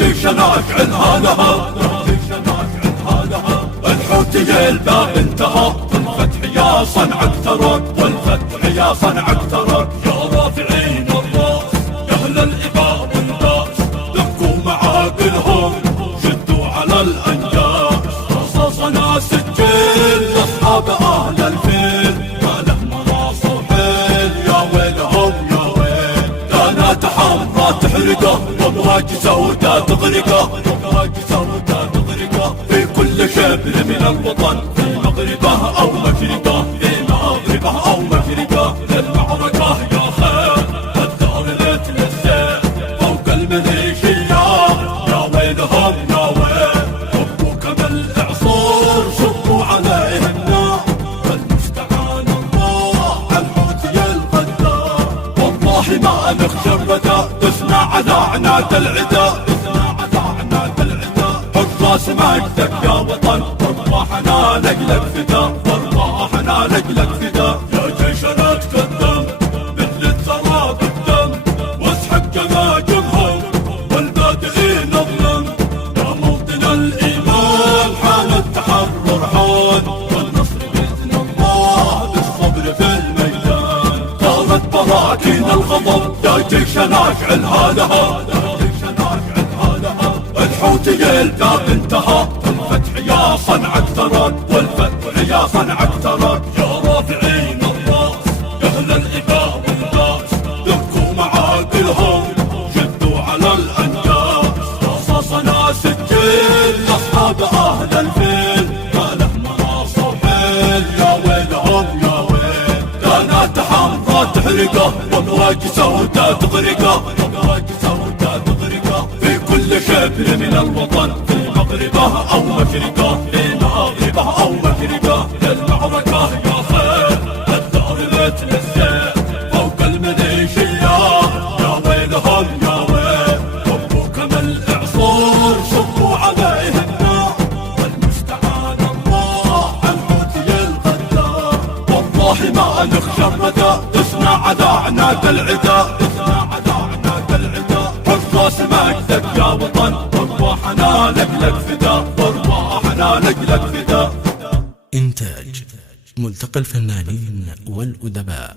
جيشنا اشعل هالها، الحوت الباب انتهى، والفتح يا صنعك ترك، والفتح يا صنعك ترك. يا رافعين الراس يا اهل الاباء والناس، دقوا معاقلهم شدوا على الانجاس. رصاصنا سجل لاصحاب اهل الفيل، ما له مراس وحيل يا ويلهم يا ويل. كانت حمراء تحرقه وابراج سوداء تغرقه، في كل شبر من الوطن، في مغربه او مشرقه، في مغربه او مشرقه. للمعركه يا خير الدار للسيف فوق الميليشيات، يا ويلهم يا ويل. صبوا كما الاعصار صبوا عليه النار، فالمستعان الله الحوت الغدار. والله ما نخشى الردى، دسنا على عناد العدا، حراس مجدك يا وطن، وارواحنا لجلك فدا، وارواحنا لجلك فدا. يا جيشنا تقدم مثل الثرى بالدم، واسحق جماجمهم والبادئين اظلم. يا موطن الايمان حان التحرر حان، والنصر باذن الله بالصبر في الميدان. طارت براكين الغضب يا جيشنا اشعل هالها، الحوت الباب انتهى، والفتح يا صنعك ترك، والفتح يا صنعك ترك. يا رافعين الراس يا اهل الاباء والناس، دقوا معاقلهم شدوا على الانجاس. رصاصنا سجل لاصحاب اهل الفيل، ما له مراس وحيل يا ويلهم يا ويل. كانت حمراء تحرقه وابراج سوداء تغرقه، في كل شبر من الوطن، في مغربه او مشرقه، في مغربه او مشرقه. للمعركه يا خير الدار مثل السيف فوق الميليشيات، يا ويلهم يا ويل. صبوا كما الاعصار صبوا عليه النار، والمستعان الله الحوت الغدار. والله ما نخشى الردى، دسنا على عناد العدا، حراس مجدك يا وطن، وارواحنا لجلك فدا، وارواحنا لجلك فدا. إنتاج ملتقى الفنانين والأدباء.